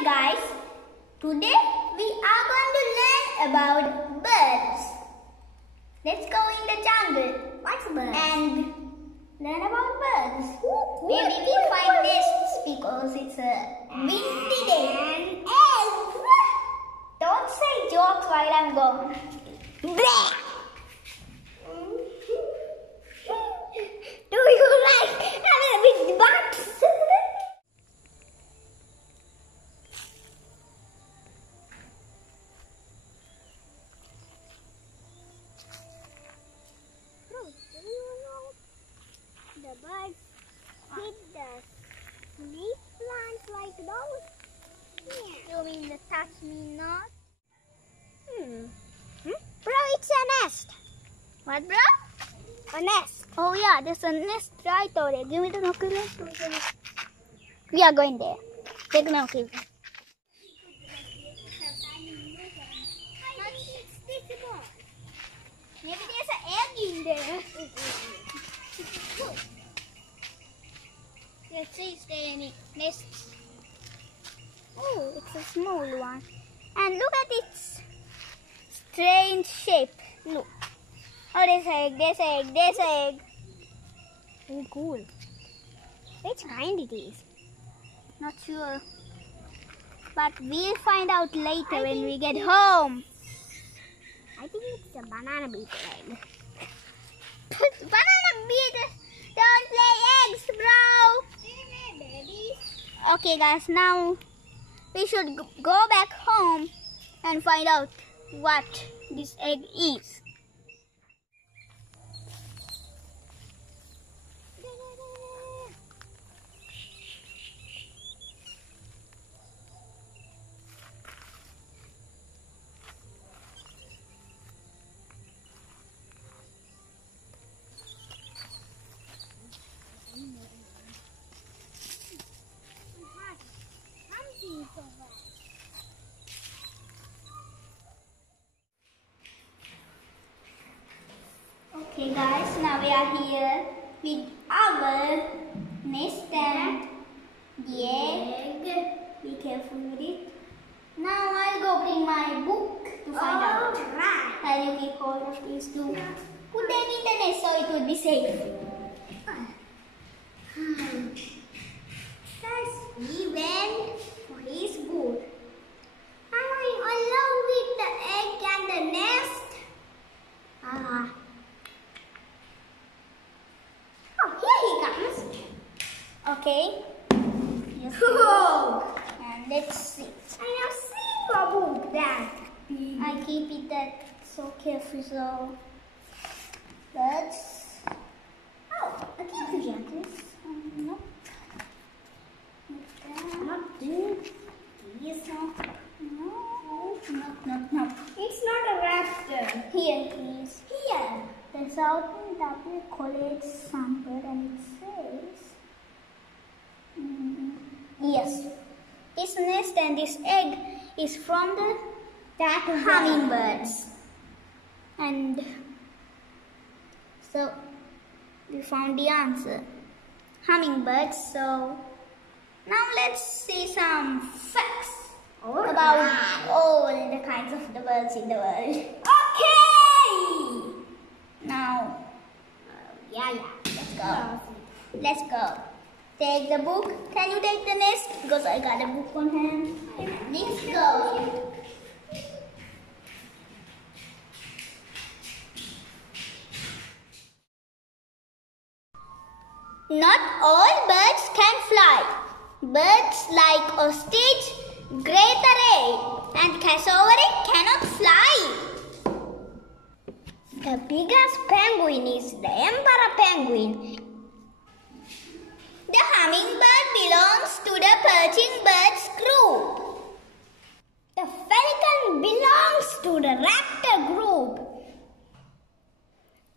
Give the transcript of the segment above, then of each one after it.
Hi guys, today we are going to learn about birds. Let's go in the jungle. What's birds? And learn about birds. Maybe we'll find nests because it's a windy day. And eggs. Don't say jokes while I'm gone. Bleh. Do you like having big butts? The birds hit the leaf plants like those? Yeah. You mean the touch me not? Bro, it's a nest. What, bro? A nest. Oh yeah, there's a nest right over there. Give me the binocular. We are going there. Take the binocular. Maybe there's an egg in there. Let's see if there are any nests. Oh, it's a small one. And look at its strange shape. Look. Oh, there's an egg. Very cool. Which kind it is? Not sure. But we'll find out later when we get home. I think it's a banana beetle egg. Banana beetle! Don't lay eggs, bro! Okay guys, now we should go back home and find out what this egg is. Okay guys, now we are here with our nest and the egg. Be careful with it. Now I'll go bring my book to find out. Right. And you keep hold of these two. Put them in the nest so it would be safe. Guys, we went for his book. Am I alone with the egg and the nest? Oh, here he comes. Okay. Yes. Oh, And let's see. I have seen your book that. I keep it that so careful so let's Oh, a kingfisher. no. Not doing this. No. It's not a raptor. Here it is. Here. The Southern W College Sunbird and it says yes. This nest and this egg is from the hummingbirds. And so we found the answer. Hummingbirds. So now let's see some facts about all the kinds of the birds in the world. Okay. Now, Yeah. let's go. Take the book. Can you take the nest? Because I got a book on hand. Let's go. Not all birds can fly. Birds like ostrich, great array, and cassowary cannot fly. The biggest penguin is the emperor penguin. The hummingbird belongs to the perching birds group. The falcon belongs to the raptor group.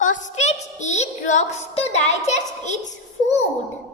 Ostrich eat rocks to digest its food.